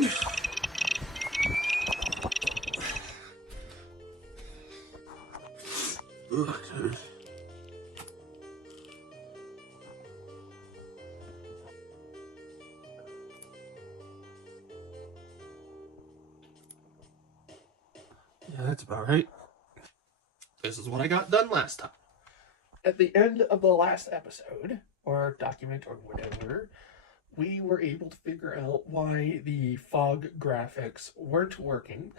Yeah, that's about right. This is what I got done last time. At the end of the last episode, or document, or whatever, we were able to figure out why the fog graphics weren't working.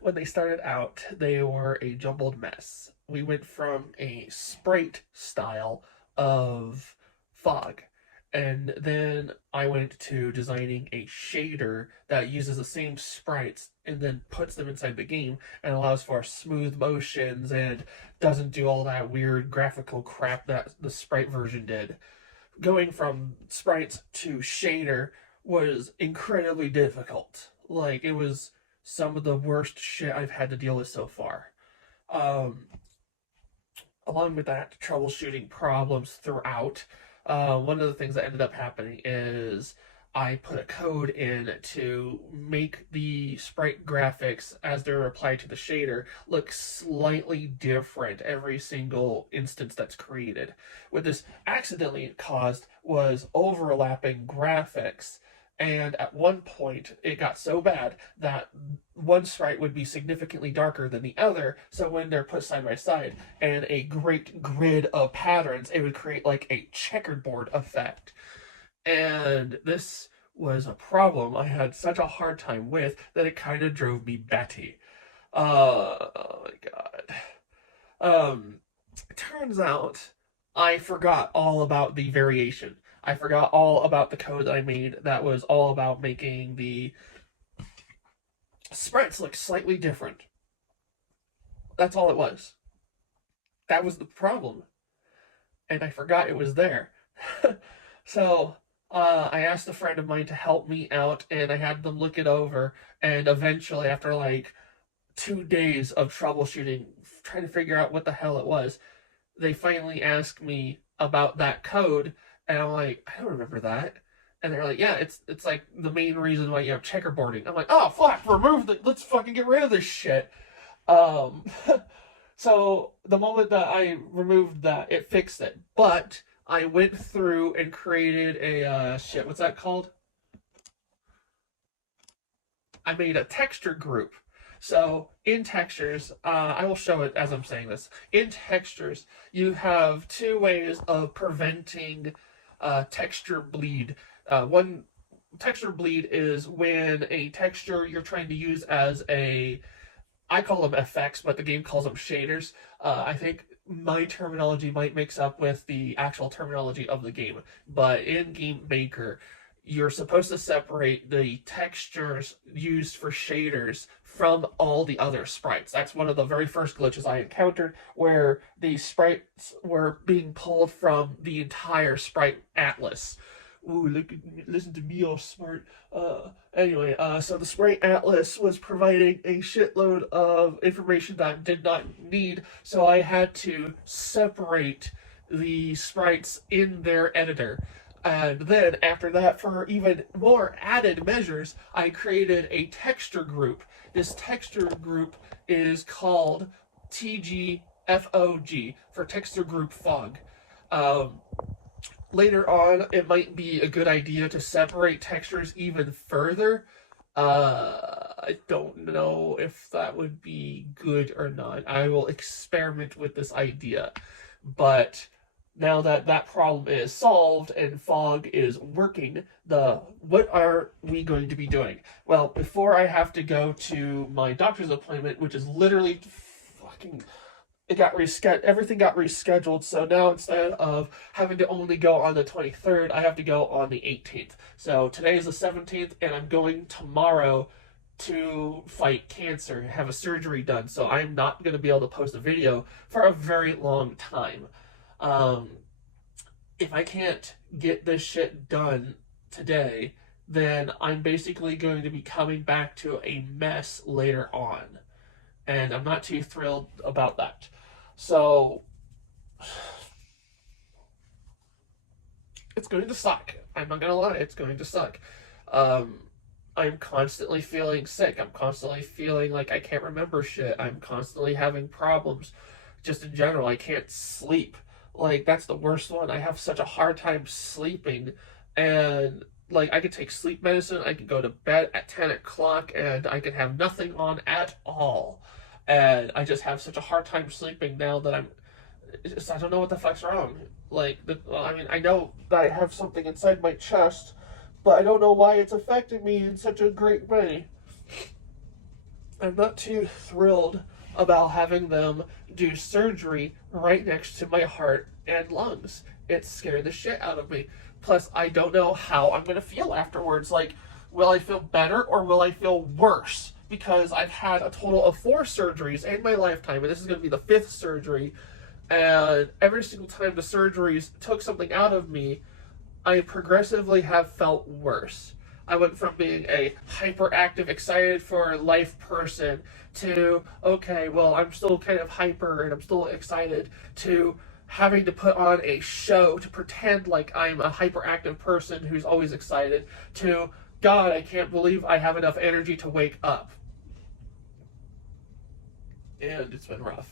When they started out, they were a jumbled mess. We went from a sprite style of fog, and then I went to designing a shader that uses the same sprites and then puts them inside the game and allows for smooth motions and doesn't do all that weird graphical crap that the sprite version did. Going from sprites to shader was incredibly difficult. Like, it was some of the worst shit I've had to deal with so far. Um, Along with that, troubleshooting problems throughout. One of the things that ended up happening is I put a code in to make the sprite graphics as they're applied to the shader look slightly different every single instance that's created. What this accidentally caused was overlapping graphics, and at one point it got so bad that one sprite would be significantly darker than the other, so when they're put side by side and a great grid of patterns, it would create like a checkerboard effect. And this was a problem I had such a hard time with that it kind of drove me batty. Oh my god. It turns out I forgot all about the variation. I forgot all about the code that I made that was all about making the sprites look slightly different. That's all it was. That was the problem. And I forgot it was there. So I asked a friend of mine to help me out, and I had them look it over. And eventually, after like 2 days of troubleshooting, trying to figure out what the hell it was, they finally asked me about that code, and I'm like, I don't remember that. And they're like, yeah, it's like the main reason why you have checkerboarding. I'm like, oh fuck, remove the, let's fucking get rid of this shit. Um, so the moment that I removed that, it fixed it. But I went through and created a shit. What's that called? I made a texture group. So in textures, I will show it as I'm saying this. In textures, you have two ways of preventing texture bleed. One texture bleed is when a texture you're trying to use as a, I call them effects, but the game calls them shaders. I think my terminology might mix up with the actual terminology of the game, but in Game Maker, you're supposed to separate the textures used for shaders from all the other sprites. That's one of the very first glitches I encountered, where the sprites were being pulled from the entire sprite atlas. Ooh, look, listen to me, all smart. Anyway, so the Sprite Atlas was providing a shitload of information that I did not need, so I had to separate the sprites in their editor. And then after that, for even more added measures, I created a texture group. This texture group is called TGFOG for Texture Group Fog. Um, Later on, it might be a good idea to separate textures even further. I don't know if that would be good or not. I will experiment with this idea. But now that that problem is solved and fog is working, the what are we going to be doing? Well, before I have to go to my doctor's appointment, which is literally fucking, it got rescheduled. Everything got rescheduled. So now instead of having to only go on the 23rd, I have to go on the 18th. So today is the 17th, and I'm going tomorrow to fight cancer, have a surgery done. So I'm not going to be able to post a video for a very long time. Um, if I can't get this shit done today, then I'm basically going to be coming back to a mess later on. And I'm not too thrilled about that. So it's going to suck. I'm not gonna lie, it's going to suck. Um, I'm constantly feeling sick. I'm constantly feeling like I can't remember shit. I'm constantly having problems just in general. I can't sleep. Like, that's the worst one. I have such a hard time sleeping. And, like, I could take sleep medicine. I could go to bed at 10 o'clock and I could have nothing on at all. And I just have such a hard time sleeping now that I don't know what the fuck's wrong. Like, I mean, I know that I have something inside my chest, but I don't know why it's affecting me in such a great way. I'm not too thrilled about having them do surgery right next to my heart and lungs. It scared the shit out of me. Plus, I don't know how I'm going to feel afterwards. Like, will I feel better or will I feel worse? Because I've had a total of 4 surgeries in my lifetime, and this is going to be the 5th surgery. And every single time the surgeries took something out of me, I progressively have felt worse. I went from being a hyperactive, excited for life person to, okay, well, I'm still kind of hyper and I'm still excited, to having to put on a show to pretend like I'm a hyperactive person who's always excited, to, God, I can't believe I have enough energy to wake up. And it's been rough.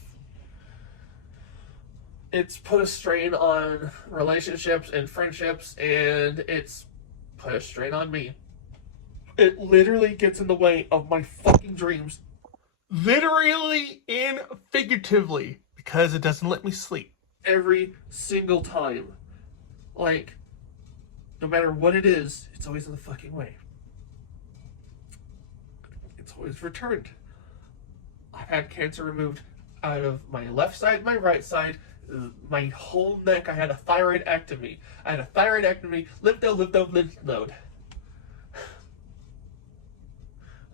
It's put a strain on relationships and friendships, and it's put a strain on me. It literally gets in the way of my fucking dreams. Literally and figuratively, because it doesn't let me sleep. Every single time. Like, no matter what it is, it's always in the fucking way. It's always returned. I've had cancer removed out of my left side, my right side, my whole neck. I had a thyroidectomy. Lymph node.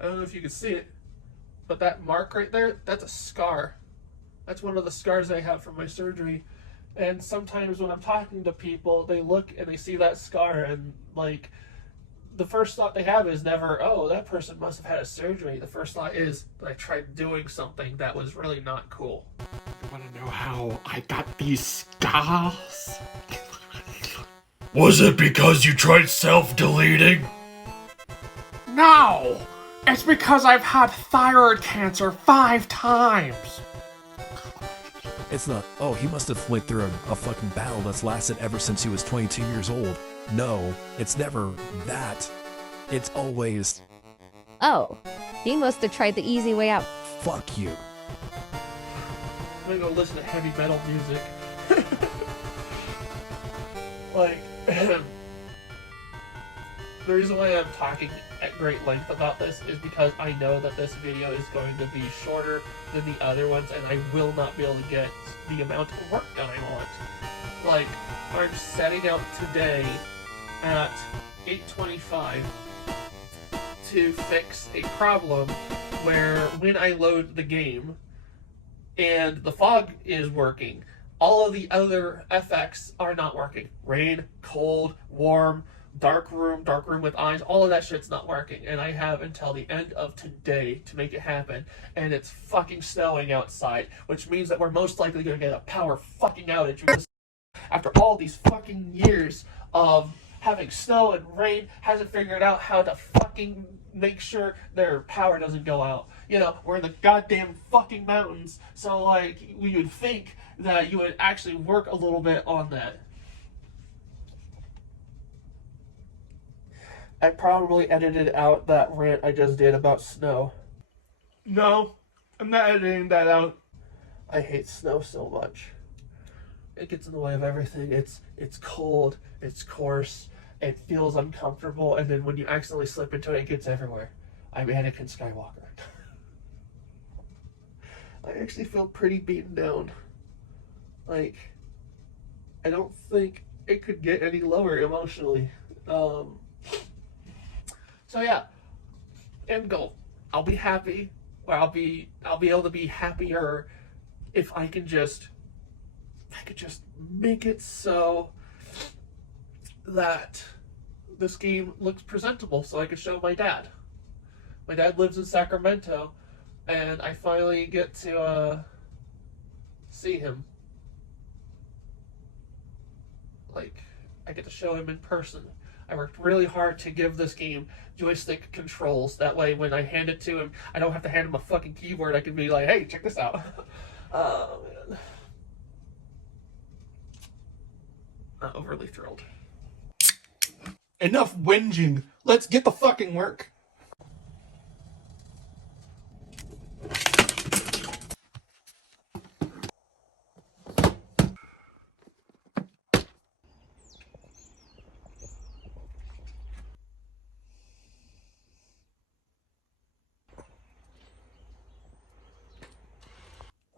I don't know if you can see it, but that mark right there, that's a scar. That's one of the scars I have from my surgery. And sometimes when I'm talking to people, they look and they see that scar, and like, the first thought they have is never, oh, that person must have had a surgery. The first thought is that I tried doing something that was really not cool. You want to know how I got these scars? Was it because you tried self-deleting? No! It's because I've had thyroid cancer 5 times! It's not, oh, he must have went through a fucking battle that's lasted ever since he was 22 years old. No, it's never that. It's always, Oh, he must have tried the easy way out. fuck you. I'm gonna go listen to heavy metal music. Like, the reason why I'm talking at great length about this is because I know that this video is going to be shorter than the other ones, and I will not be able to get the amount of work done I want. Like, I'm setting out today at 8:25 to fix a problem where when I load the game and the fog is working, all of the other effects are not working. Rain, cold, warm, dark room with eyes, all of that shit's not working. And I have until the end of today to make it happen. And it's fucking snowing outside, which means that we're most likely going to get a power fucking outage because after all these fucking years of having snow and rain, hasn't figured out how to fucking make sure their power doesn't go out. You know, we're in the goddamn fucking mountains, so like, we would think that you would actually work a little bit on that. I probably edited out that rant I just did about snow. No, I'm not editing that out. I hate snow so much. It gets in the way of everything. It's cold, it's coarse, it feels uncomfortable, and then when you accidentally slip into it, it gets everywhere. I'm Anakin Skywalker. I actually feel pretty beaten down. Like, I don't think it could get any lower emotionally. So yeah, end goal. I'll be happy, or I'll be able to be happier if I could just make it so that this game looks presentable, so I can show my dad. My dad lives in Sacramento, and I finally get to see him. Like, I get to show him in person. I worked really hard to give this game joystick controls. That way, when I hand it to him, I don't have to hand him a fucking keyboard. I can be like, hey, check this out. Oh, man. Not overly thrilled. Enough whinging. Let's get the fucking work.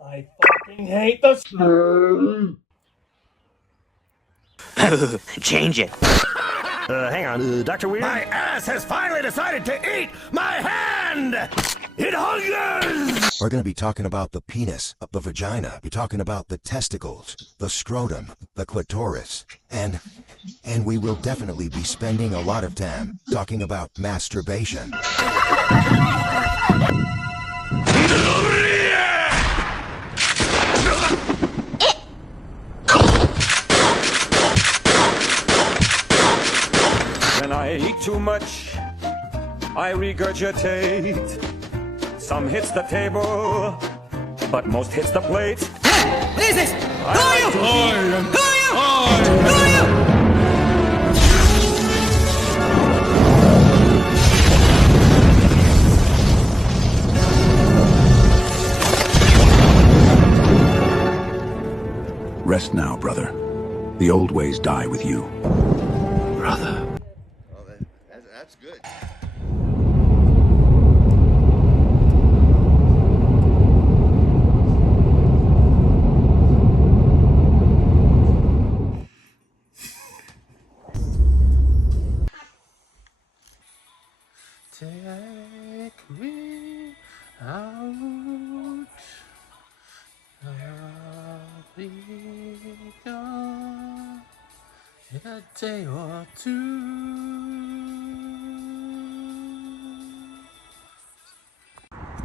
I fucking hate this. Change it. Hang on, Dr. Weird? My ass has finally decided to eat my hand! It hungers! We're going to be talking about the penis, the vagina. We're talking about the testicles, the scrotum, the clitoris, and we will definitely be spending a lot of time talking about masturbation. When I eat too much, I regurgitate. Some hits the table, but most hits the plate. What is this? Who are you? Who are you? Rest now, brother. The old ways die with you. Brother. Oh, that's good. Take me out. I'll be gone in a day or two.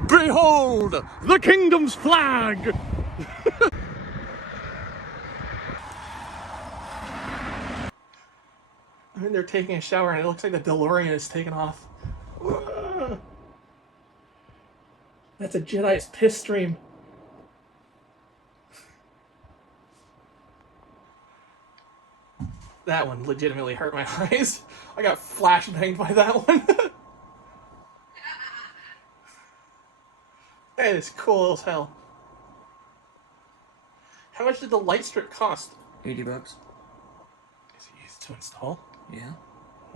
Behold, the kingdom's flag! I mean, they're taking a shower and it looks like the DeLorean is taking off. That's a Jedi's piss stream. That one legitimately hurt my eyes. I got flashbanged by that one. That is cool as hell. How much did the light strip cost? $80. Is it used to install? Yeah.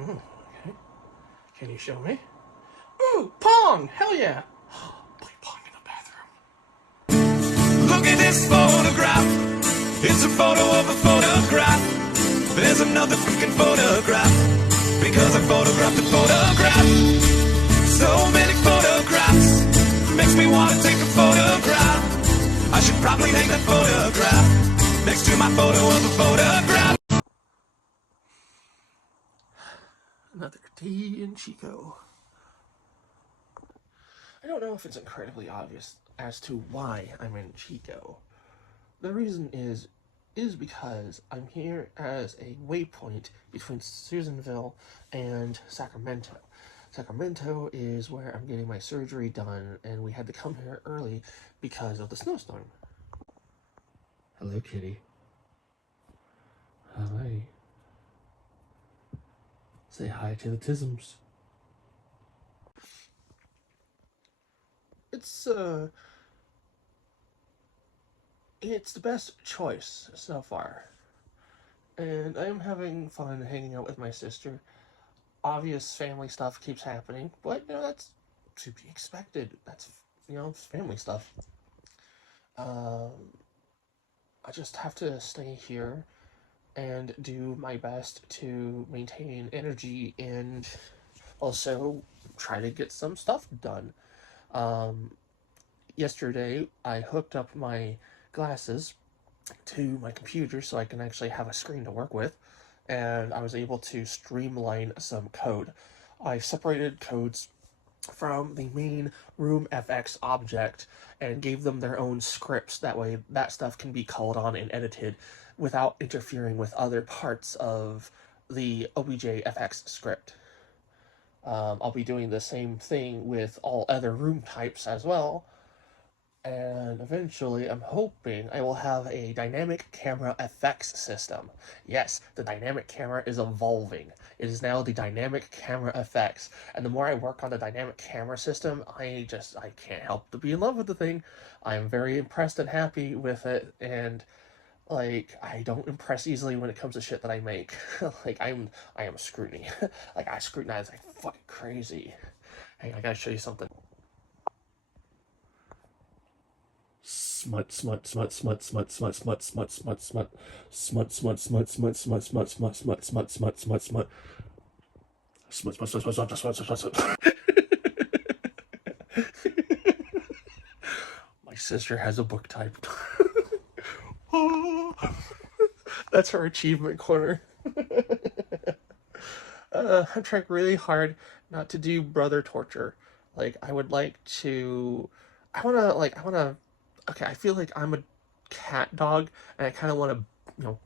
Okay. Can you show me? Ooh, Pong! Hell yeah! Play Pong in the bathroom. Look at this photograph. It's a photo of a photograph. There's another freaking photograph. Because I photographed a photograph. So many photographs. Makes me want to take a photograph. I should probably hang that photograph next to my photo of a photograph. Another tea in Chico. I don't know if it's incredibly obvious as to why I'm in Chico. The reason is because I'm here as a waypoint between Susanville and Sacramento. Sacramento is where I'm getting my surgery done, and we had to come here early because of the snowstorm. Hello, kitty. Hi. Say hi to the Tisms. It's the best choice so far. And I'm having fun hanging out with my sister. Obvious family stuff keeps happening, but that's to be expected. That's family stuff. I just have to stay here and do my best to maintain energy and also try to get some stuff done. Yesterday, I hooked up my glasses to my computer so I can actually have a screen to work with, and I was able to streamline some code. I separated codes from the main RoomFX object and gave them their own scripts. That way that stuff can be called on and edited without interfering with other parts of the OBJFX script. I'll be doing the same thing with all other room types as well. And eventually, I'm hoping I will have a dynamic camera effects system. Yes, the dynamic camera is evolving. It is now the dynamic camera effects. And the more I work on the dynamic camera system, I can't help to be in love with the thing. I am very impressed and happy with it. And, like, I don't impress easily when it comes to shit that I make. Like, I am a scrutiny. Like, I scrutinize like fucking crazy. Hey, I gotta show you something. Smut. My sister has a book typed. That's her achievement corner. I'm trying really hard not to do brother torture. Like, I wanna, okay, I feel like I'm a cat dog, and I kind of want to,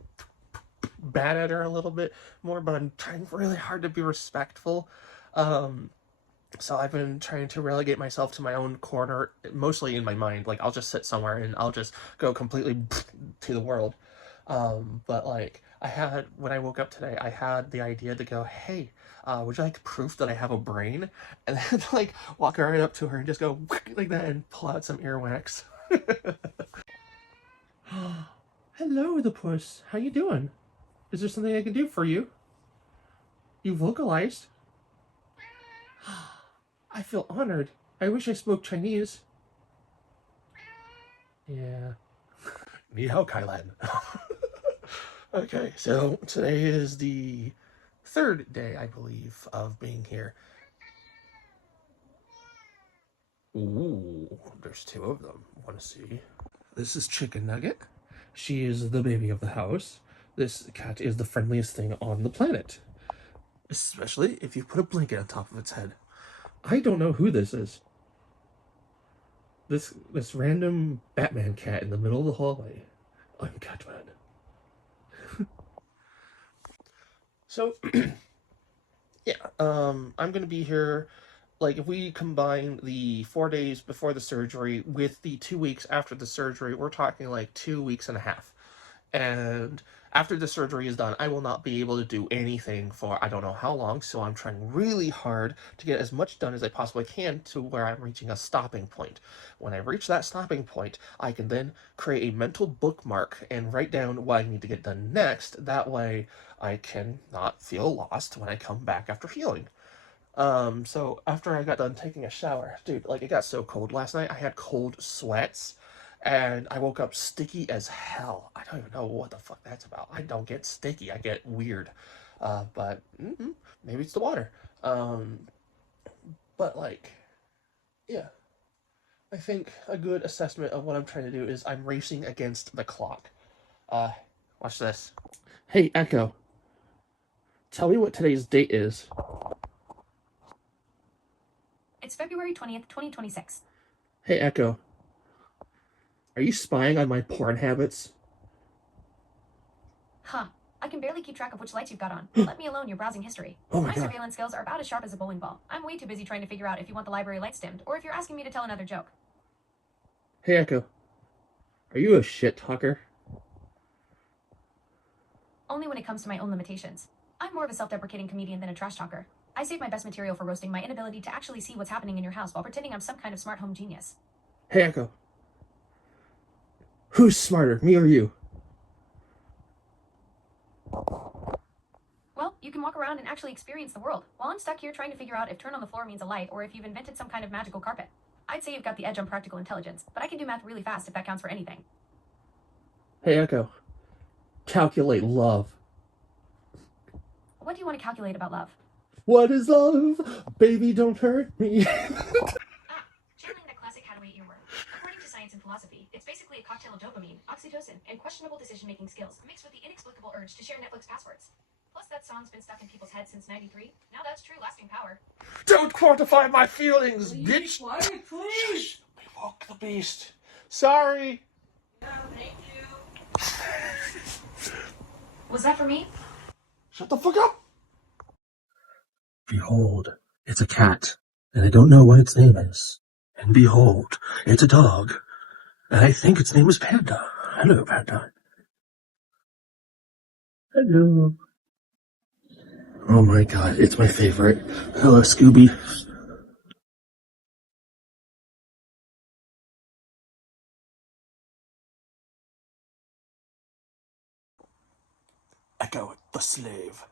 bat at her a little bit more, but I'm trying really hard to be respectful. So I've been trying to relegate myself to my own corner, mostly in my mind. Like, I'll just sit somewhere and I'll just go completely to the world. But like, when I woke up today, I had the idea to go, hey, would you like proof that I have a brain? And then like walk right up to her and just go like that and pull out some earwax. Hello, the puss. How you doing? Is there something I can do for you? You vocalized. I feel honored. I wish I spoke Chinese. Yeah. Ni hao, Kailan. Okay, so today is the 3rd day, I believe, of being here. Ooh, there's 2 of them. Want to see? This is Chicken Nugget. She is the baby of the house. This cat is the friendliest thing on the planet. Especially if you put a blanket on top of its head. I don't know who this is. This random Batman cat in the middle of the hallway. I'm Catman. So, yeah, I'm gonna be here, like, if we combine the 4 days before the surgery with the 2 weeks after the surgery, we're talking like 2 weeks and a half. And after the surgery is done, I will not be able to do anything for I don't know how long, so I'm trying really hard to get as much done as I possibly can to where I'm reaching a stopping point. When I reach that stopping point, I can then create a mental bookmark and write down what I need to get done next. That way, I can not feel lost when I come back after healing. So after I got done taking a shower, dude, like, it got so cold last night. I had cold sweats. And I woke up sticky as hell. I don't even know what the fuck that's about. I don't get sticky. I get weird. But maybe it's the water. But like, yeah. I think a good assessment of what I'm trying to do is I'm racing against the clock. Watch this. Hey, Echo. Tell me what today's date is. It's February 20th, 2026. Hey, Echo. Are you spying on my porn habits? Huh. I can barely keep track of which lights you've got on, let me alone your browsing history. Oh my God. Surveillance skills are about as sharp as a bowling ball. I'm way too busy trying to figure out if you want the library lights dimmed, or if you're asking me to tell another joke. Hey, Echo. Are you a shit talker? Only when it comes to my own limitations. I'm more of a self-deprecating comedian than a trash talker. I save my best material for roasting my inability to actually see what's happening in your house while pretending I'm some kind of smart home genius. Hey, Echo. Who's smarter, me or you? Well, you can walk around and actually experience the world, while I'm stuck here trying to figure out if turn on the floor means a light or if you've invented some kind of magical carpet. I'd say you've got the edge on practical intelligence, but I can do math really fast if that counts for anything. Hey, Echo. Calculate love. What do you want to calculate about love? What is love? Baby, don't hurt me. Channeling that classic Hathaway earworm. According to science and philosophy, it's basically a cocktail of dopamine, oxytocin, and questionable decision-making skills, mixed with the inexplicable urge to share Netflix passwords. Plus, that song's been stuck in people's heads since '93. Now that's true lasting power. Don't quantify my feelings, bitch! Quiet, please! We woke the beast. Sorry! Yeah, thank you. Was that for me? Shut the fuck up! Behold, it's a cat, and I don't know what its name is. And behold, it's a dog, and I think its name is Panda. Hello, Panda. Hello. Oh my god, it's my favorite. Hello, Scooby. Echo the slave.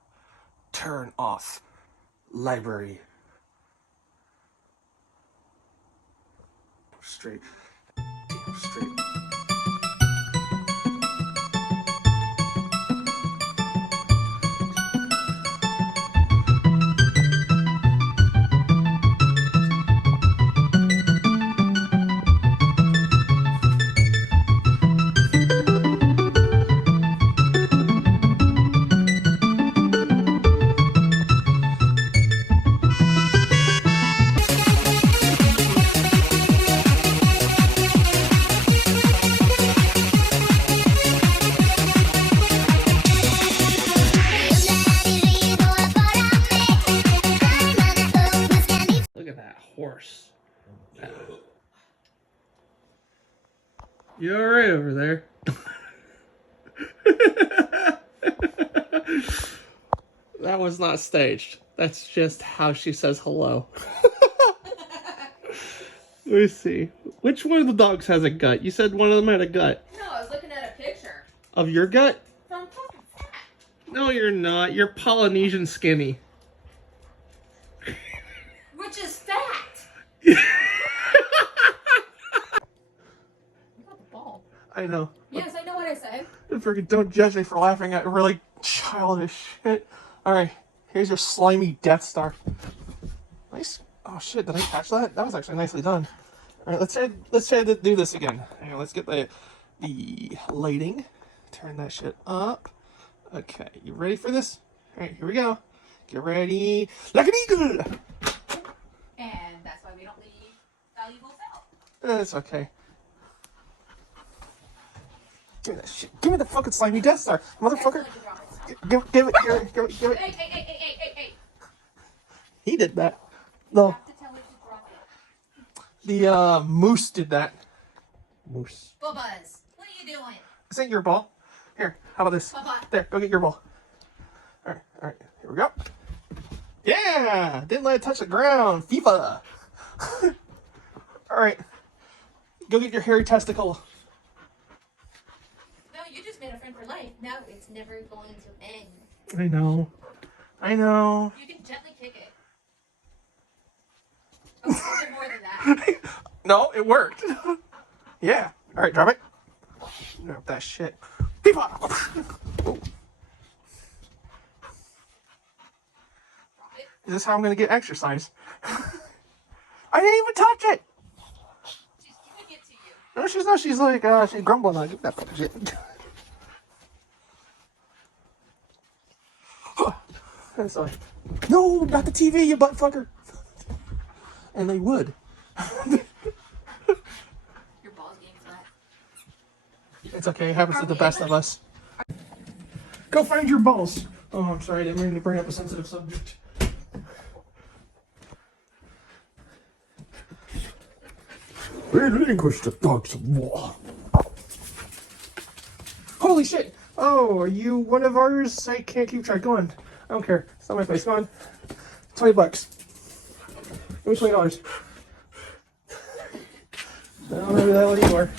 Turn off. Library. Straight. Damn straight. Look at that horse. You alright over there? That was not staged. That's just how she says hello. Let me see. Which one of the dogs has a gut? You said one of them had a gut. No, I was looking at a picture. Of your gut? I'm fucking fat. No, you're not. You're Polynesian skinny. Which is fat. You got the ball. I know. Yes, I know what I said. Freaking don't judge me for laughing at really childish shit. Alright, here's your slimy Death Star. Nice. Oh shit, did I catch that? That was actually nicely done. Alright, let's try to do this again. Hang on, let's get the lighting. Turn that shit up. Okay, you ready for this? Alright, here we go. Get ready. Like an eagle! And that's why we don't leave valuables out. That's okay. Give me that shit. Give me the fucking slimy Death Star, motherfucker. Give it. Hey. He did that. No. You have to tell her to drop it. The moose did that. Moose. Bubba's, what are you doing? This ain't your ball. Here, how about this? Bubba. There, go get your ball. Alright, here we go. Yeah! Didn't let it touch the ground. FIFA! Alright. Go get your hairy testicle. No, you just made a friend for life. No, it's never going to end. I know. You can gently kick it. Oh, a little bit more than that. No, it worked. Yeah. Alright, drop it. Drop that shit. FIFA! Oh. Is this how I'm gonna get exercise? I didn't even touch it! She's giving it to you. No, she's not. She's like, she's grumbling on that fucking shit. That's like, no, not the TV, you butt fucker. And they would. Your ball's getting flat. It's okay. It happens to the best of us. Go find your balls. Oh, I'm sorry. I didn't mean to bring up a sensitive subject. Relinquish the dogs of war. Holy shit! Oh, are you one of ours? I can't keep track. Go on. I don't care. It's not my face. Go on. $20. Give me $20. I don't know who the hell you are.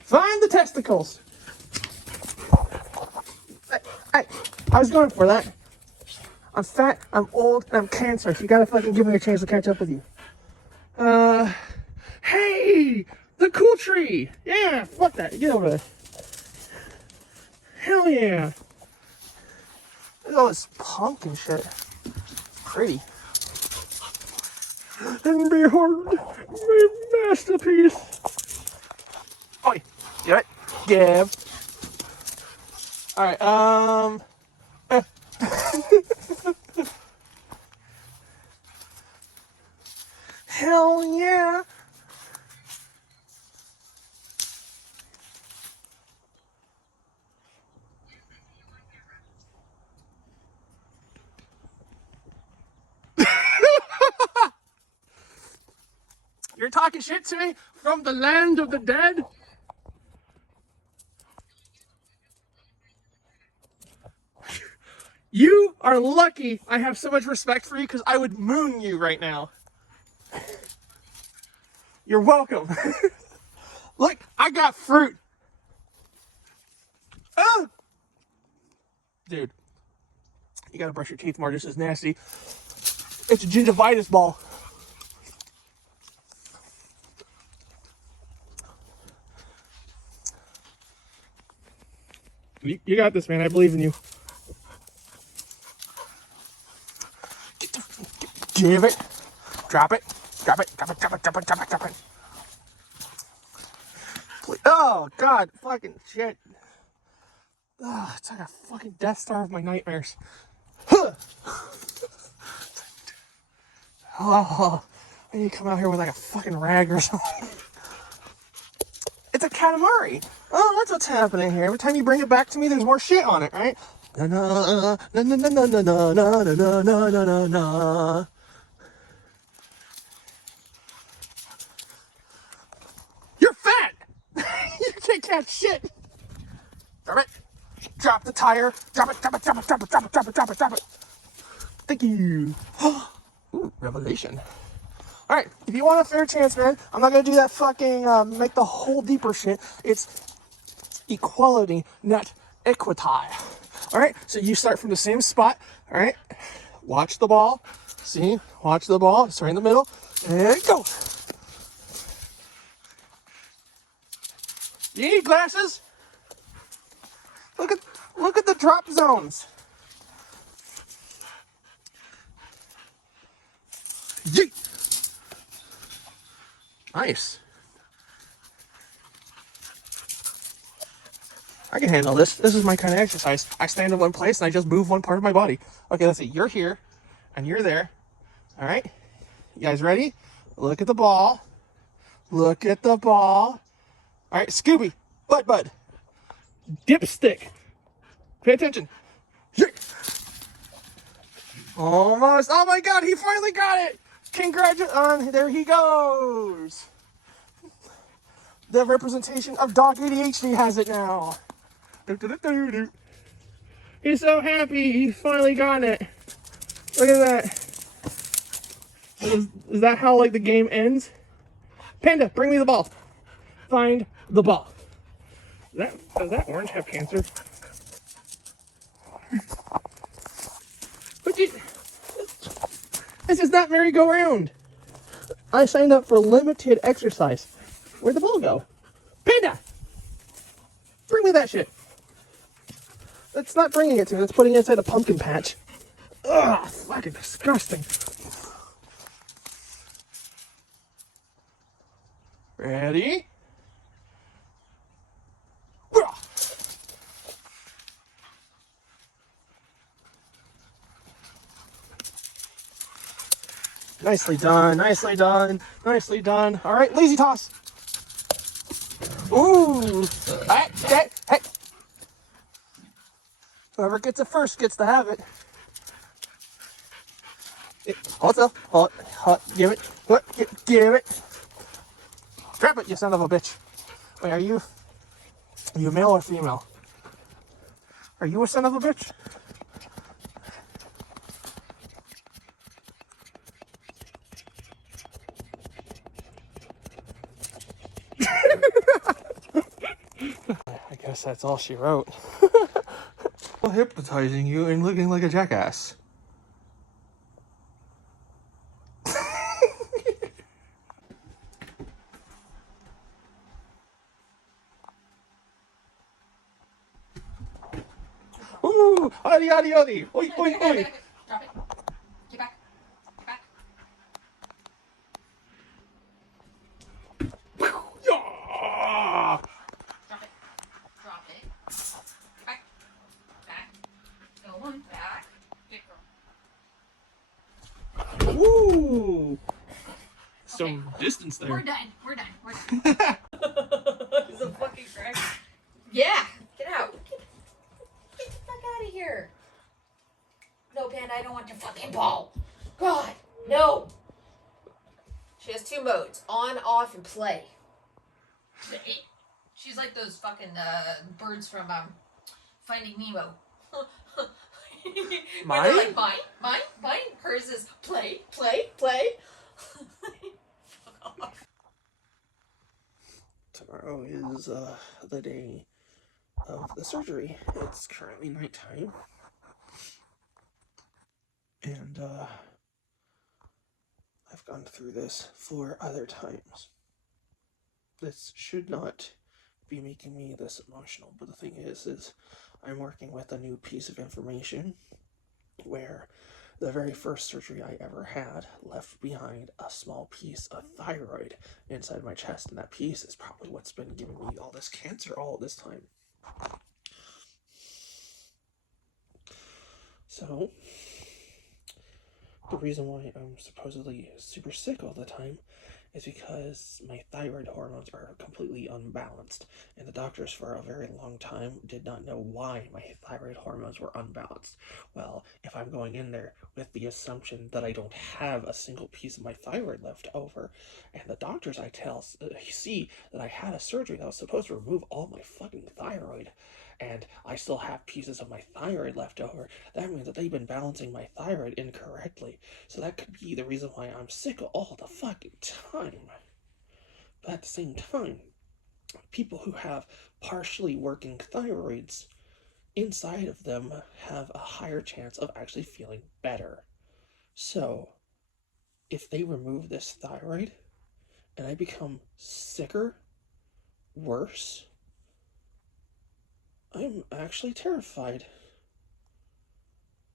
Find the testicles! I was going for that. I'm fat, I'm old, and I'm cancerous. You gotta fucking give me a chance to catch up with you. Hey! The cool tree! Yeah, fuck that. Get over there. Hell yeah. Look at all this punk and shit. Pretty. And behold, my masterpiece. Oi, you it? Yeah. Alright, hell yeah. talking shit to me from the land of the dead? You are lucky I have so much respect for you because I would moon you right now. You're welcome. Look, I got fruit. Oh! Dude, you gotta brush your teeth more. This is nasty. It's a gingivitis ball. You got this, man. I believe in you. Give it. Drop it. Drop it. Drop it. Drop it. Drop it. Drop it. Drop it. Please. Oh, God. Fucking shit. Oh, it's like a fucking Death Star of my nightmares. Huh. Oh, I need to come out here with like a fucking rag or something. It's a Katamari. Oh, that's what's happening here. Every time you bring it back to me, there's more shit on it, right? Na na na na na na na na na na na na na. You're fat. You can't catch shit. Drop it. Drop the tire. Drop it. Drop it. Drop it. Drop it. Drop it. Drop it. Drop it. Drop it. Thank you. Ooh, revelation. All right, if you want a fair chance, man, I'm not gonna do that fucking make the hole deeper shit. It's equality, not equity. All right, so you start from the same spot. All right, watch the ball. See, watch the ball. It's right in the middle, and go. You need glasses? Look at the drop zones. Yeet. Nice. I can handle this. This is my kind of exercise. I stand in one place and I just move one part of my body. Okay, let's see. You're here and you're there. All right. You guys ready? Look at the ball. Look at the ball. All right, Scooby. Bud. Dipstick. Pay attention. Almost. Oh my God, he finally got it. Congratulations. There he goes. The representation of Doc ADHD has it now. He's so happy. He finally got it. Look at that. Is that how, like, the game ends? Panda, bring me the ball. Find the ball. Does that orange have cancer? But this is not merry-go-round. I signed up for limited exercise. Where'd the ball go? Panda! Bring me that shit. That's not bringing it to me. That's putting it inside a pumpkin patch. Ugh, fucking disgusting. Ready? Nicely done, nicely done, nicely done. All right, lazy toss. Ooh. Hey. Whoever gets it first gets to have it. Hold still. Hold. Give it. Give it. Grab it, you son of a bitch. Wait, are you male or female? Are you a son of a bitch? I guess that's all she wrote. Hypnotizing you and looking like a jackass. Ooh, adi. Oi. Drop it. Get back. Yeah. Drop it. Back. Go one. Back. Good girl. Ooh. Some distance there. We're done. He's a fucking crack. Yeah. Get out. Get the fuck out of here. No, Panda, I don't want your fucking ball. God, no. She has 2 modes: on, off, and play. She's like those fucking birds from Finding Nemo. Where they're like, mine. Hers is play. Fuck off. Tomorrow is the day of the surgery. It's currently nighttime. And I've gone through this 4 other times. This should not be making me this emotional, but the thing is I'm working with a new piece of information where the very first surgery I ever had left behind a small piece of thyroid inside my chest, and that piece is probably what's been giving me all this cancer all this time. So, the reason why I'm supposedly super sick all the time is because my thyroid hormones are completely unbalanced, and the doctors for a very long time did not know why my thyroid hormones were unbalanced. Well, if I'm going in there with the assumption that I don't have a single piece of my thyroid left over, and the doctors I see that I had a surgery that was supposed to remove all my fucking thyroid, and I still have pieces of my thyroid left over, that means that they've been balancing my thyroid incorrectly. So that could be the reason why I'm sick all the fucking time. But at the same time, people who have partially working thyroids inside of them have a higher chance of actually feeling better. So, if they remove this thyroid and I become sicker, worse, I'm actually terrified.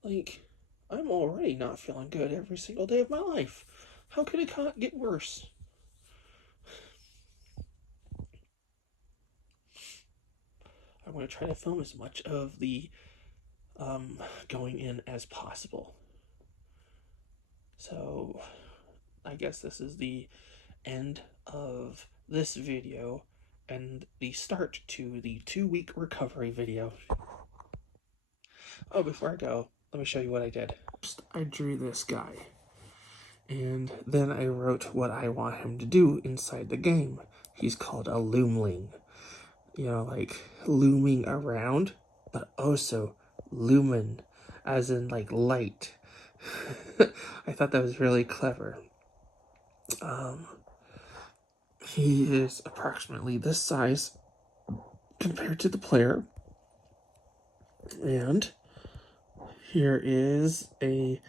Like, I'm already not feeling good every single day of my life. How could it not get worse? I'm going to try to film as much of the going in as possible. So, I guess this is the end of this video and the start to the 2-week recovery video. Oh, before I go, let me show you what I did. First, I drew this guy, and then I wrote what I want him to do inside the game. He's called a loomling. You know, like looming around, but also lumen, as in like light. I thought that was really clever. He is approximately this size compared to the player. And here is a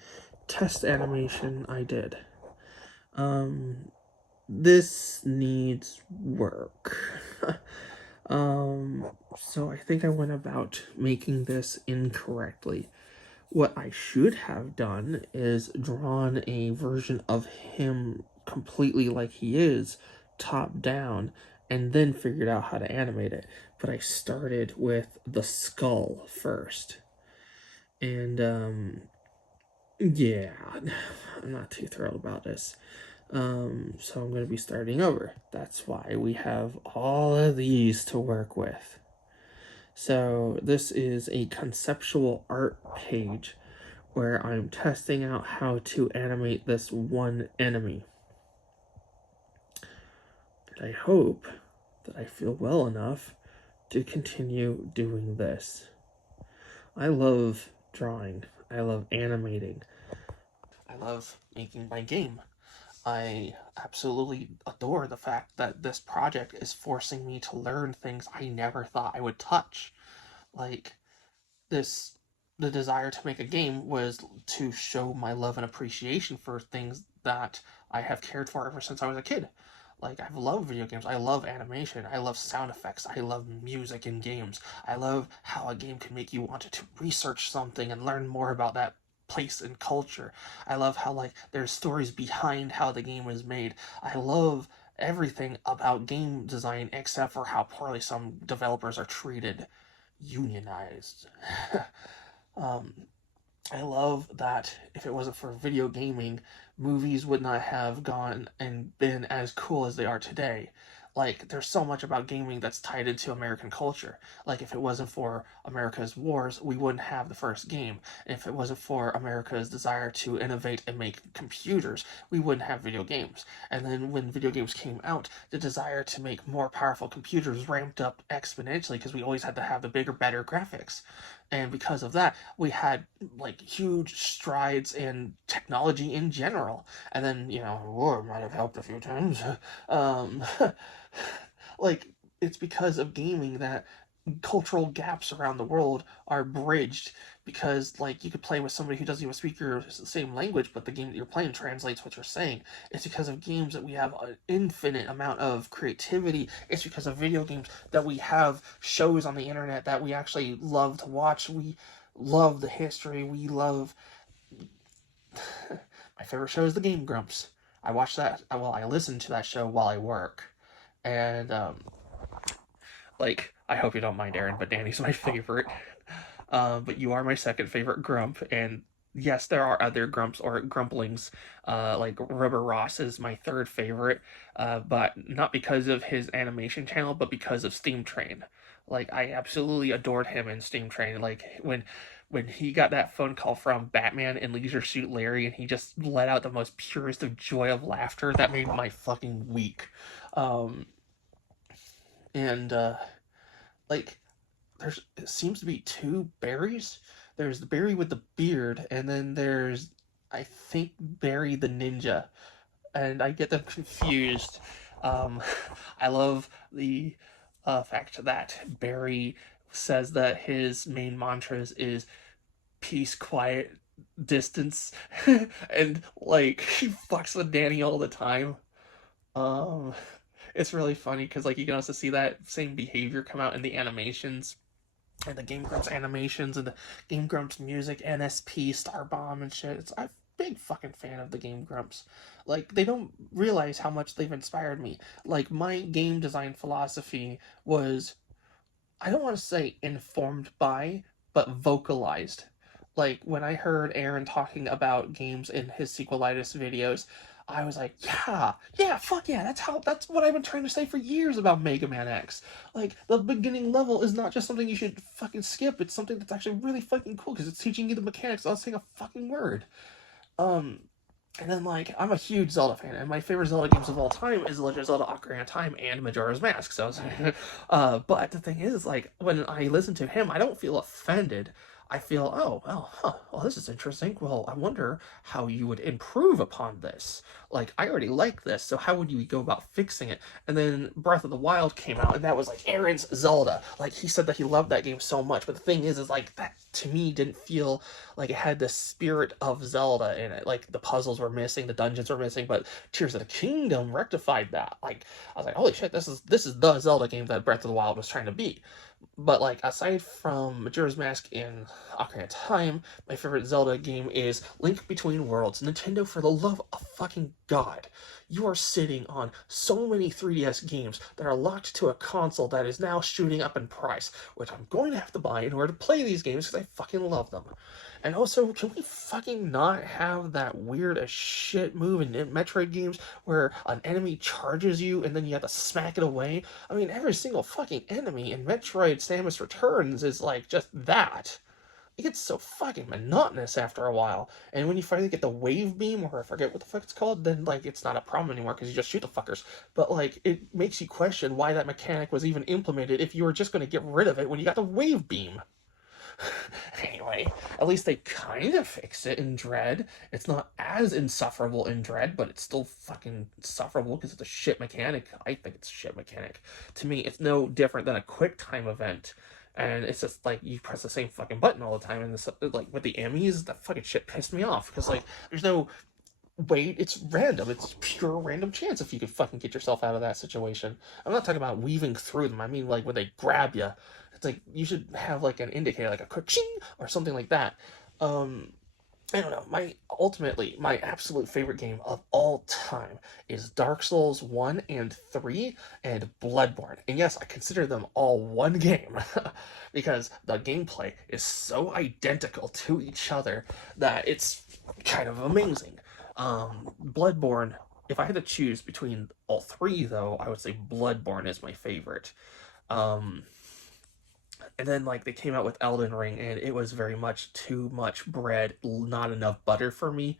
test animation I did. This needs work. So I think I went about making this incorrectly. What I should have done is drawn a version of him completely like he is, top down, and then figured out how to animate it. But I started with the skull first. And, yeah, I'm not too thrilled about this. So I'm going to be starting over. That's why we have all of these to work with. So this is a conceptual art page where I'm testing out how to animate this one enemy. And I hope that I feel well enough to continue doing this. I love drawing. I love animating. I love making my game. I absolutely adore the fact that this project is forcing me to learn things I never thought I would touch. Like, the desire to make a game was to show my love and appreciation for things that I have cared for ever since I was a kid. Like, I've loved video games, I love animation, I love sound effects, I love music in games. I love how a game can make you want to research something and learn more about that place and culture. I love how, like, there's stories behind how the game was made. I love everything about game design except for how poorly some developers are treated. Unionized. I love that if it wasn't for video gaming, movies would not have gone and been as cool as they are today. Like, there's so much about gaming that's tied into American culture. Like, if it wasn't for America's wars, we wouldn't have the first game. If it wasn't for America's desire to innovate and make computers, we wouldn't have video games. And then when video games came out, the desire to make more powerful computers ramped up exponentially because we always had to have the bigger, better graphics. And because of that, we had like huge strides in technology in general. And then, war might have helped a few times. Like, it's because of gaming that cultural gaps around the world are bridged, because like you could play with somebody who doesn't even speak your same language, but the game that you're playing translates what you're saying. It's because of games that we have an infinite amount of creativity. It's because of video games that we have shows on the internet that we actually love to watch. We love the history. We love my favorite show is the Game Grumps. I watch that, well, I listen to that show while I work. And like, I hope you don't mind, Aaron, but Danny's my favorite. But you are my second favorite grump, and yes, there are other grumps or grumplings. Like Rubber Ross is my third favorite, but not because of his animation channel, but because of Steam Train. Like, I absolutely adored him in Steam Train. Like, when he got that phone call from Batman in Leisure Suit Larry, and he just let out the most purest of joy of laughter, that made my fucking week. Like, it seems to be two Barrys. There's the Barry with the beard, and then there's, I think, Barry the ninja. And I get them confused. I love the fact that Barry says that his main mantras is peace, quiet, distance, and like, he fucks with Danny all the time. It's really funny because like you can also see that same behavior come out in the animations, and the Game Grumps animations, and the Game Grumps music, NSP, Starbomb, and shit. I'm a big fucking fan of the Game Grumps. Like, they don't realize how much they've inspired me. Like, my game design philosophy was, I don't want to say informed by, but vocalized. Like, when I heard Aaron talking about games in his Sequelitis videos, I was like, yeah, fuck yeah, that's what I've been trying to say for years about Mega Man X. Like, the beginning level is not just something you should fucking skip, it's something that's actually really fucking cool, because it's teaching you the mechanics without saying a fucking word. And then, like, I'm a huge Zelda fan, and my favorite Zelda games of all time is Legend of Zelda Ocarina of Time and Majora's Mask, so but the thing is, like, when I listen to him, I don't feel offended. I feel, well, this is interesting. Well, I wonder how you would improve upon this. Like, I already like this, so how would you go about fixing it? And then Breath of the Wild came out, and that was, like, Aaron's Zelda. Like, he said that he loved that game so much, but the thing is, like, that, to me, didn't feel like it had the spirit of Zelda in it. Like, the puzzles were missing, the dungeons were missing, but Tears of the Kingdom rectified that. Like, I was like, holy shit, this is the Zelda game that Breath of the Wild was trying to be. But, like, aside from Majora's Mask and Ocarina of Time, my favorite Zelda game is Link Between Worlds. Nintendo, for the love of fucking God, you are sitting on so many 3DS games that are locked to a console that is now shooting up in price, which I'm going to have to buy in order to play these games because I fucking love them. And also, can we fucking not have that weird as shit move in Metroid games where an enemy charges you and then you have to smack it away? I mean, every single fucking enemy in Metroid Samus Returns is like just that. It gets so fucking monotonous after a while. And when you finally get the wave beam, or I forget what the fuck it's called, then like it's not a problem anymore because you just shoot the fuckers. But like, it makes you question why that mechanic was even implemented if you were just going to get rid of it when you got the wave beam. Anyway, at least they kind of fix it in Dread. It's not as insufferable in Dread, but it's still fucking insufferable because it's a shit mechanic. I think it's a shit mechanic. To me, it's no different than a quick time event. And it's just like you press the same fucking button all the time. And this, like with the Emmys, that fucking shit pissed me off because like there's no wait, it's random. It's pure random chance if you could fucking get yourself out of that situation. I'm not talking about weaving through them. I mean like when they grab you. It's like you should have like an indicator, like a quick ching or something like that. I don't know. My absolute favorite game of all time is Dark Souls 1 and 3 and Bloodborne. And yes, I consider them all one game because the gameplay is so identical to each other that it's kind of amazing. Bloodborne if I had to choose between all three, though, I would say Bloodborne is my favorite. And then, like, they came out with Elden Ring, and it was very much too much bread, not enough butter for me.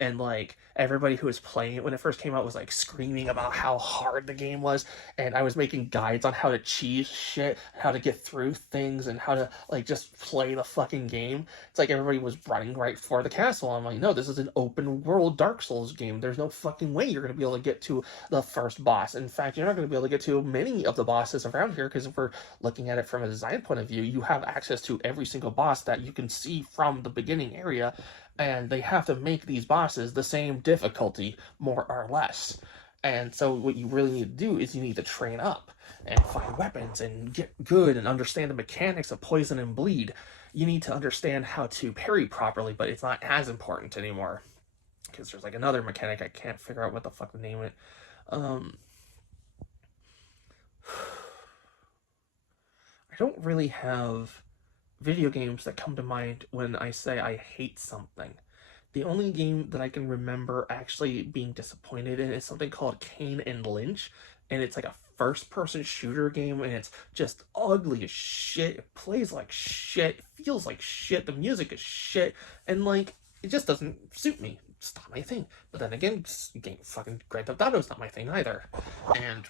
And, like, everybody who was playing it when it first came out was, like, screaming about how hard the game was. And I was making guides on how to cheese shit, how to get through things, and how to, like, just play the fucking game. It's like everybody was running right for the castle. I'm like, no, this is an open world Dark Souls game. There's no fucking way you're going to be able to get to the first boss. In fact, you're not going to be able to get to many of the bosses around here, because if we're looking at it from a design point of view, you have access to every single boss that you can see from the beginning area. And they have to make these bosses the same difficulty, more or less. And so what you really need to do is you need to train up and find weapons and get good and understand the mechanics of poison and bleed. You need to understand how to parry properly, but it's not as important anymore. Because there's like another mechanic, I can't figure out what the fuck to name it. I don't really have video games that come to mind when I say I hate something. The only game that I can remember actually being disappointed in is something called Kane and Lynch, and it's like a first-person shooter game, and it's just ugly as shit. It plays like shit, it feels like shit, the music is shit, and like, it just doesn't suit me. It's not my thing. But then again, fucking Grand Theft Auto is not my thing either. And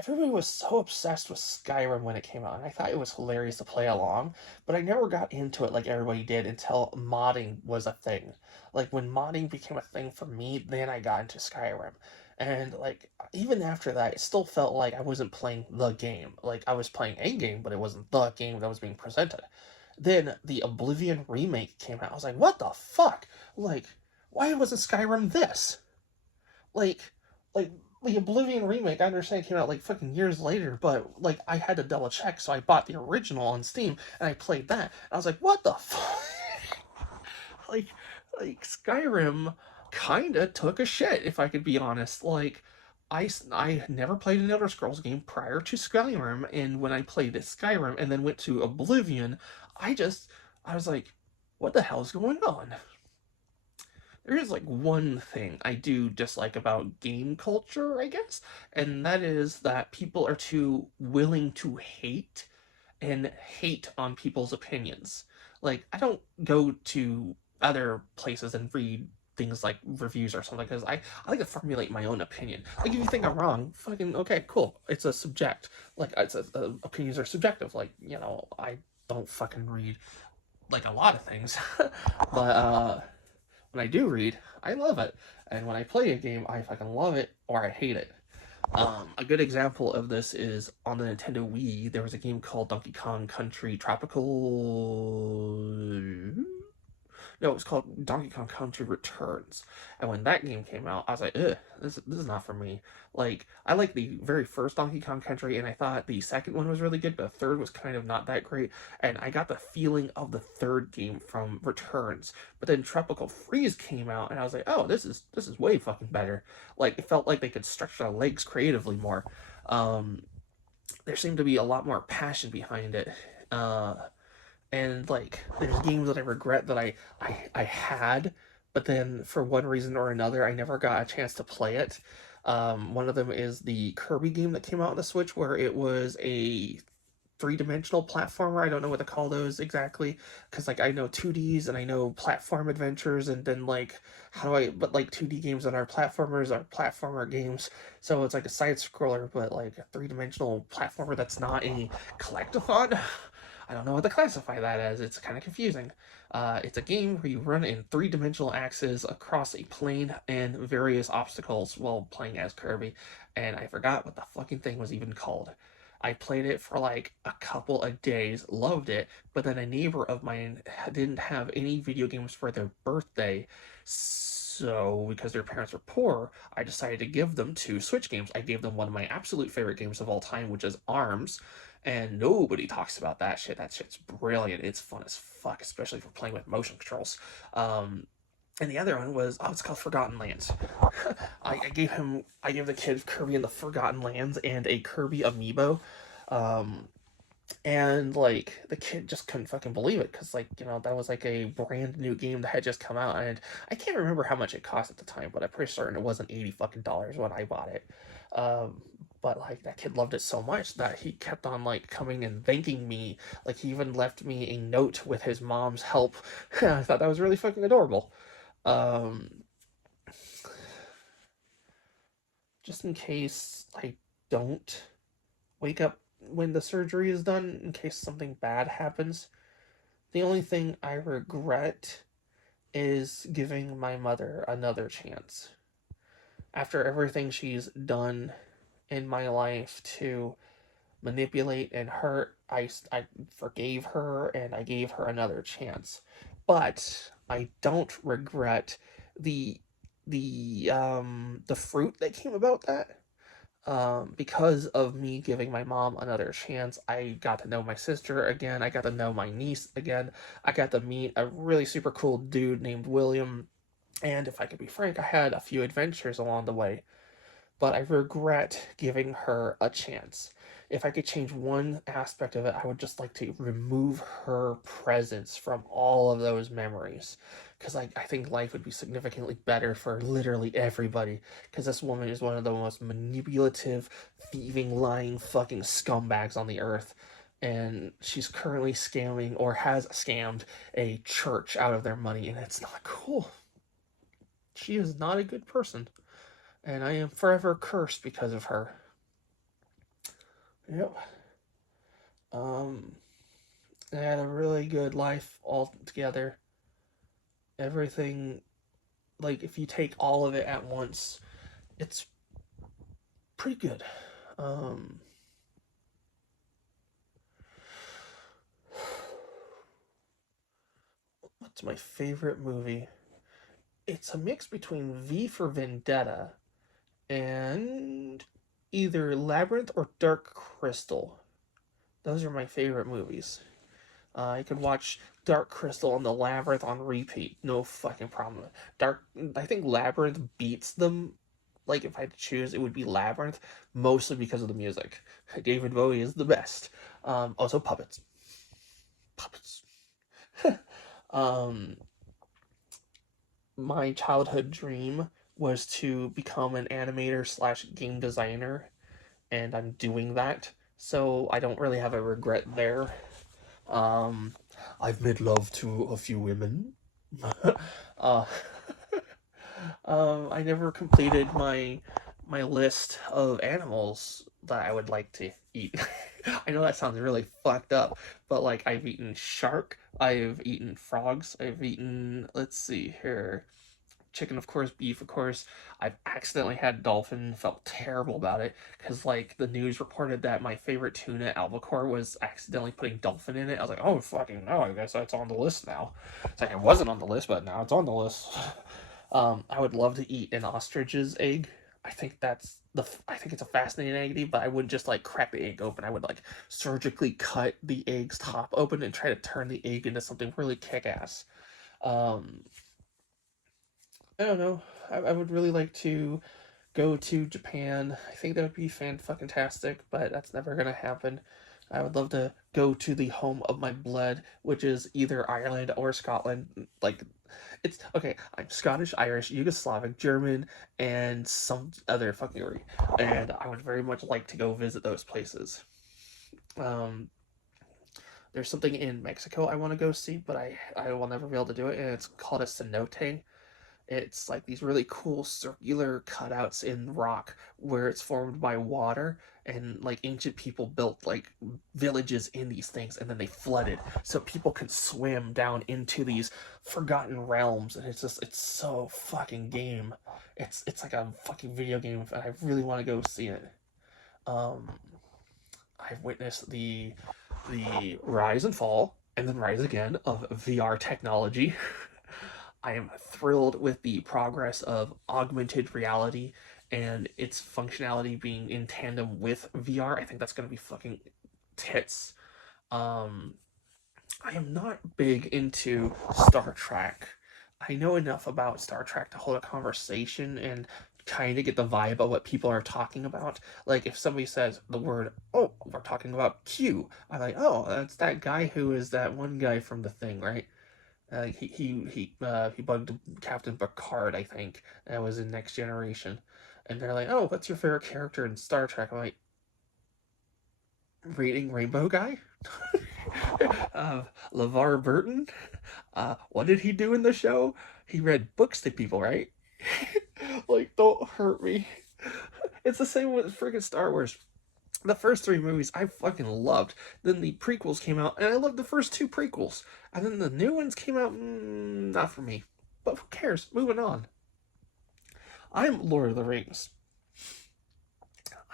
everybody was so obsessed with Skyrim when it came out, and I thought it was hilarious to play along, but I never got into it like everybody did until modding was a thing. Like, when modding became a thing for me, then I got into Skyrim. And, like, even after that, it still felt like I wasn't playing the game. Like, I was playing a game, but it wasn't the game that was being presented. Then the Oblivion remake came out. I was like, what the fuck? Like, why wasn't Skyrim this? Like, the Oblivion remake, I understand, came out like fucking years later, but like I had to double check, so I bought the original on Steam and I played that. And I was like, what the fuck? like Skyrim kinda took a shit, if I could be honest. Like, I never played an Elder Scrolls game prior to Skyrim, and when I played this Skyrim and then went to Oblivion, I was like, what the hell's going on? There is like one thing I do dislike about game culture, I guess, and that is that people are too willing to hate and hate on people's opinions. Like, I don't go to other places and read things like reviews or something, because I like to formulate my own opinion. Like, if you think I'm wrong, fucking okay, cool. It's a subject. Like, opinions are subjective. Like, you know, I don't fucking read like a lot of things, but when I do read, I love it. And when I play a game, I fucking love it or I hate it. A good example of this is on the Nintendo Wii, there was a game called Donkey Kong Country No, it was called Donkey Kong Country Returns. And when that game came out, I was like, ugh, this is not for me. Like, I liked the very first Donkey Kong Country, and I thought the second one was really good, but the third was kind of not that great. And I got the feeling of the third game from Returns. But then Tropical Freeze came out, and I was like, oh, this is way fucking better. Like, it felt like they could stretch their legs creatively more. There seemed to be a lot more passion behind it. And, like, there's games that I regret that I had, but then for one reason or another, I never got a chance to play it. One of them is the Kirby game that came out on the Switch, where it was a three-dimensional platformer. I don't know what to call those exactly, because, like, I know 2Ds and I know platform adventures, and then, like, but, like, 2D games that are platformers are platformer games, so it's like a side-scroller, but, like, a three-dimensional platformer that's not a collectathon. I don't know what to classify that as. It's kind of confusing. It's a game where you run in three-dimensional axes across a plane and various obstacles while playing as Kirby, and I forgot what the fucking thing was even called. I played it for like a couple of days, loved it, but then a neighbor of mine didn't have any video games for their birthday, so because their parents were poor, I decided to give them 2 Switch games. I gave them one of my absolute favorite games of all time, which is ARMS, and nobody talks about that shit. That shit's brilliant. It's fun as fuck, especially for playing with motion controls. And the other one was, it's called Forgotten Lands. I gave the kid Kirby and the Forgotten Lands and a Kirby amiibo. And like the kid just couldn't fucking believe it because, like, that was like a brand new game that had just come out, and I can't remember how much it cost at the time, but I'm pretty certain it wasn't $80 fucking when I bought it. But like that kid loved it so much that he kept on like coming and thanking me. Like he even left me a note with his mom's help. I thought that was really fucking adorable. Just in case I don't wake up when the surgery is done, in case something bad happens, the only thing I regret is giving my mother another chance. After everything she's done in my life to manipulate and hurt, I forgave her and I gave her another chance. But I don't regret the fruit that came about that. Because of me giving my mom another chance, I got to know my sister again. I got to know my niece again. I got to meet a really super cool dude named William. And if I could be frank, I had a few adventures along the way. But I regret giving her a chance. If I could change one aspect of it, I would just like to remove her presence from all of those memories. Because I think life would be significantly better for literally everybody. Because this woman is one of the most manipulative, thieving, lying fucking scumbags on the earth. And she's currently scamming, or has scammed, a church out of their money. And it's not cool. She is not a good person. And I am forever cursed because of her. Yep. I had a really good life altogether. Everything, like, if you take all of it at once, it's pretty good. What's my favorite movie? It's a mix between V for Vendetta and either Labyrinth or Dark Crystal. Those are my favorite movies. I could watch Dark Crystal and the Labyrinth on repeat, no fucking problem. I think Labyrinth beats them. Like, if I had to choose, it would be Labyrinth, mostly because of the music. David Bowie is the best. Also puppets. My childhood dream was to become an animator / game designer, and I'm doing that, so I don't really have a regret there. I've made love to a few women. I never completed my list of animals that I would like to eat. I know that sounds really fucked up, but like I've eaten shark, I've eaten frogs, I've eaten, let's see here, chicken, of course, beef, of course. I've accidentally had dolphin, felt terrible about it, because like the news reported that my favorite tuna, albacore, was accidentally putting dolphin in it. I was like, oh fucking no, I guess that's on the list now. It's like it wasn't on the list, but now it's on the list. I would love to eat an ostrich's egg. I think it's a fascinating egg, but I wouldn't just like crack the egg open. I would like surgically cut the egg's top open and try to turn the egg into something really kick-ass. I don't know. I would really like to go to Japan. I think that would be fan-fucking-tastic, but that's never gonna happen. I would love to go to the home of my blood, which is either Ireland or Scotland. Like, it's okay. I'm Scottish, Irish, Yugoslavic, German, and some other fuckery, and I would very much like to go visit those places. There's something in Mexico I want to go see, but I will never be able to do it, and it's called a cenote. It's like these really cool circular cutouts in rock where it's formed by water, and like ancient people built like villages in these things, and then they flooded so people can swim down into these forgotten realms, and it's so fucking game. It's like a fucking video game, and I really want to go see it. I've witnessed the rise and fall and then rise again of VR technology. I am thrilled with the progress of augmented reality and its functionality being in tandem with VR. I think that's going to be fucking tits. I am not big into Star Trek. I know enough about Star Trek to hold a conversation and kind of get the vibe of what people are talking about. Like if somebody says the word, oh, we're talking about Q, I'm like, oh, that's that guy who is that one guy from The Thing, right? He bugged Captain Picard, I think. That was in Next Generation, and they're like, oh, what's your favorite character in Star Trek? I'm like, Reading Rainbow guy. LeVar Burton. What did he do in the show? He read books to people, right? Like, don't hurt me. It's the same with freaking Star Wars. The first 3 movies I fucking loved. Then the prequels came out, and I loved the first 2 prequels. And then the new ones came out, not for me. But who cares? Moving on. I'm Lord of the Rings.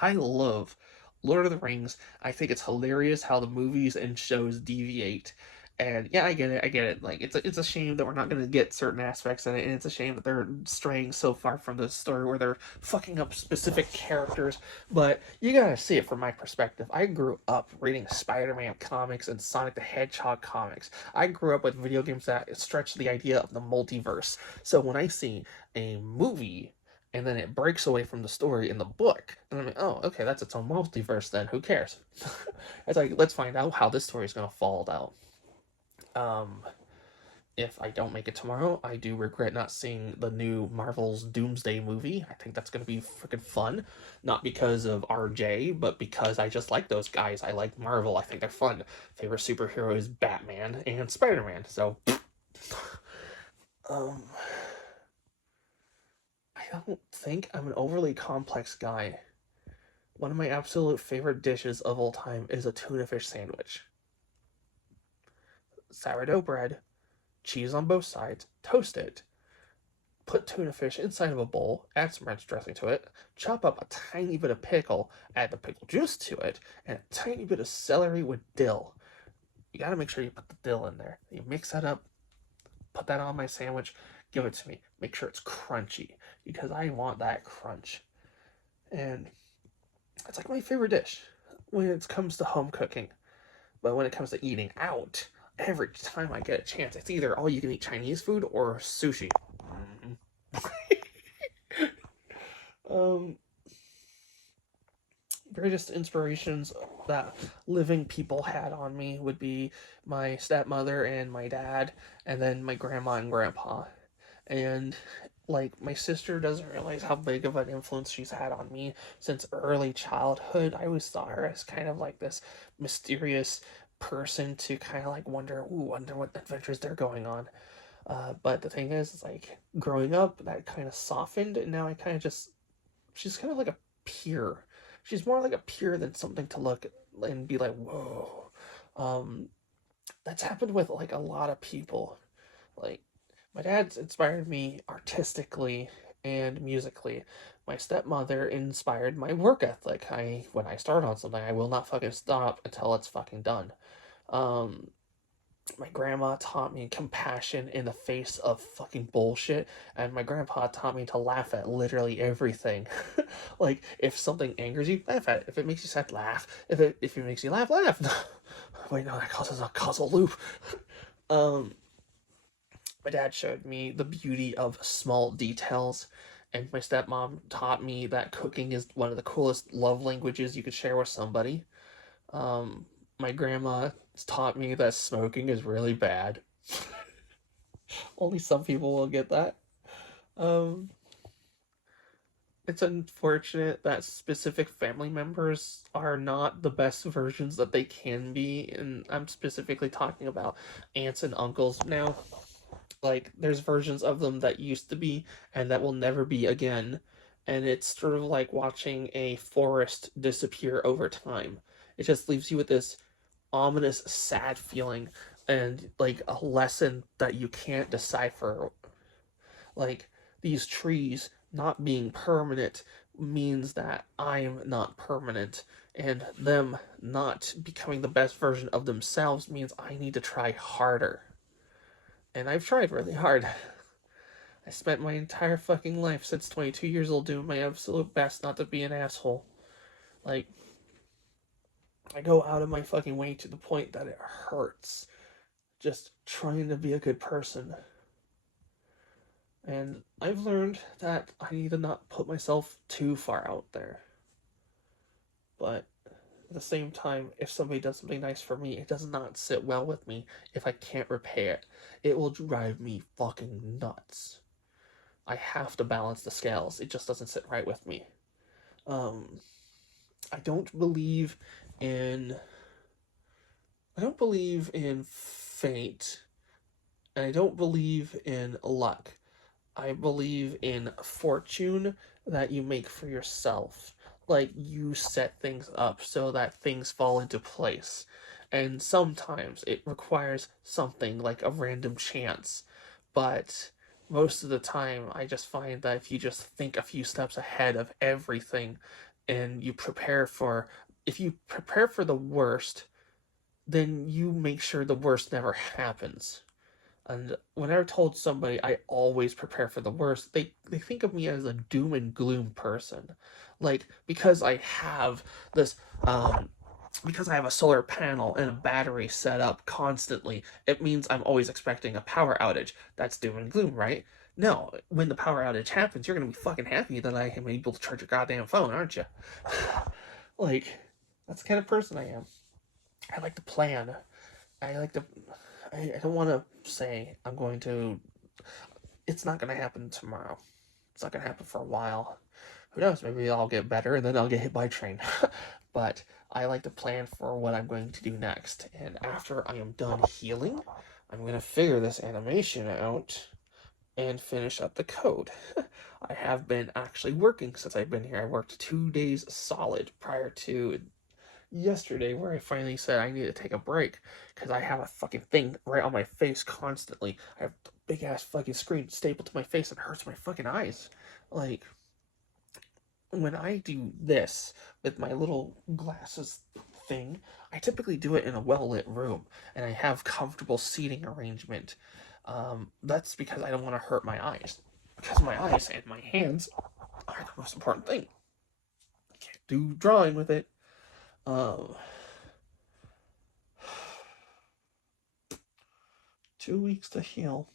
I love Lord of the Rings. I think it's hilarious how the movies and shows deviate. And yeah, I get it. Like, it's a shame that we're not going to get certain aspects in it, and it's a shame that they're straying so far from the story where they're fucking up specific characters. But you gotta see it from my perspective. I grew up reading Spider-Man comics and Sonic the Hedgehog comics. I grew up with video games that stretch the idea of the multiverse. So when I see a movie and then it breaks away from the story in the book, and I'm like, oh, okay, that's its own multiverse then. Who cares? It's like, let's find out how this story is going to fall out. If I don't make it tomorrow, I do regret not seeing the new Marvel's Doomsday movie. I think that's going to be freaking fun. Not because of RJ, but because I just like those guys. I like Marvel. I think they're fun. Favorite superhero is Batman and Spider-Man. So, I don't think I'm an overly complex guy. One of my absolute favorite dishes of all time is a tuna fish sandwich. Sourdough bread, cheese on both sides, toast it, put tuna fish inside of a bowl, add some ranch dressing to it, chop up a tiny bit of pickle, add the pickle juice to it, and a tiny bit of celery with dill. You gotta make sure you put the dill in there. You mix that up, put that on my sandwich, give it to me. Make sure it's crunchy, because I want that crunch. And it's like my favorite dish when it comes to home cooking. But when it comes to eating out, every time I get a chance, it's either all you can eat Chinese food or sushi. Greatest inspirations that living people had on me would be my stepmother and my dad, and then my grandma and grandpa. And like, my sister doesn't realize how big of an influence she's had on me since early childhood. I always saw her as kind of like this mysterious person to kind of like wonder what adventures they're going on. But the thing is, like, growing up, that kind of softened, and now I kind of just, she's kind of like a peer. She's more like a peer than something to look at and be like, whoa. That's happened with like a lot of people. Like, my dad's inspired me artistically and musically. My stepmother inspired my work ethic. When I start on something, I will not fucking stop until it's fucking done. My grandma taught me compassion in the face of fucking bullshit, and my grandpa taught me to laugh at literally everything. Like, if something angers you, laugh at it. If it makes you sad, laugh. If it makes you laugh, laugh. Wait, no, that causes a causal loop. My dad showed me the beauty of small details, and my stepmom taught me that cooking is one of the coolest love languages you could share with somebody. My grandma taught me that smoking is really bad. Only some people will get that. It's unfortunate that specific family members are not the best versions that they can be, and I'm specifically talking about aunts and uncles now. Like, there's versions of them that used to be and that will never be again, and it's sort of like watching a forest disappear over time. It just leaves you with this ominous, sad feeling, and like a lesson that you can't decipher. Like, these trees not being permanent means that I'm not permanent, and them not becoming the best version of themselves means I need to try harder. And I've tried really hard. I spent my entire fucking life since 22 years old doing my absolute best not to be an asshole. Like, I go out of my fucking way to the point that it hurts. Just trying to be a good person. And I've learned that I need to not put myself too far out there. But at the same time, if somebody does something nice for me, it does not sit well with me if I can't repay it. It will drive me fucking nuts. I have to balance the scales. It just doesn't sit right with me. I don't believe in fate, and I don't believe in luck. I believe in fortune that you make for yourself. Like, you set things up so that things fall into place. And sometimes it requires something like a random chance. But most of the time, I just find that if you just think a few steps ahead of everything and if you prepare for the worst, then you make sure the worst never happens. And whenever I told somebody I always prepare for the worst, they think of me as a doom and gloom person. Like, because I have this, because I have a solar panel and a battery set up constantly, it means I'm always expecting a power outage. That's doom and gloom, right? No, when the power outage happens, you're gonna be fucking happy that I am able to charge your goddamn phone, aren't you? Like, that's the kind of person I am. I like to plan. I don't want to say I'm going to. It's not going to happen tomorrow. It's not going to happen for a while. Who knows? Maybe I'll get better and then I'll get hit by a train. But I like to plan for what I'm going to do next. And after I am done healing, I'm going to figure this animation out and finish up the code. I have been actually working since I've been here. I worked 2 days solid prior to yesterday, where I finally said I need to take a break because I have a fucking thing right on my face constantly. I have a big ass fucking screen stapled to my face and it hurts my fucking eyes. Like, when I do this with my little glasses thing, I typically do it in a well-lit room and I have comfortable seating arrangement. That's because I don't want to hurt my eyes, because my eyes and my hands are the most important thing. I can't do drawing with it. 2 weeks to heal.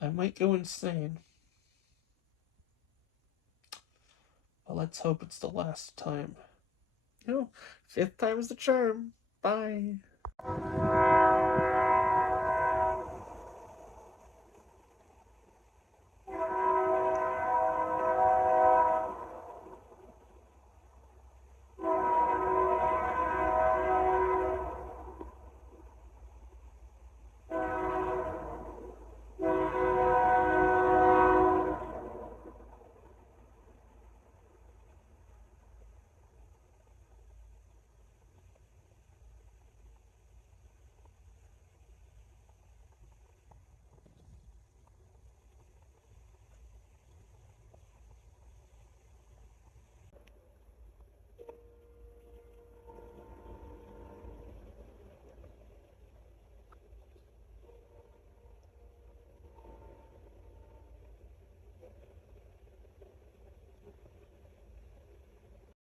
I might go insane. But let's hope it's the last time. You know, 5th time is the charm. Bye.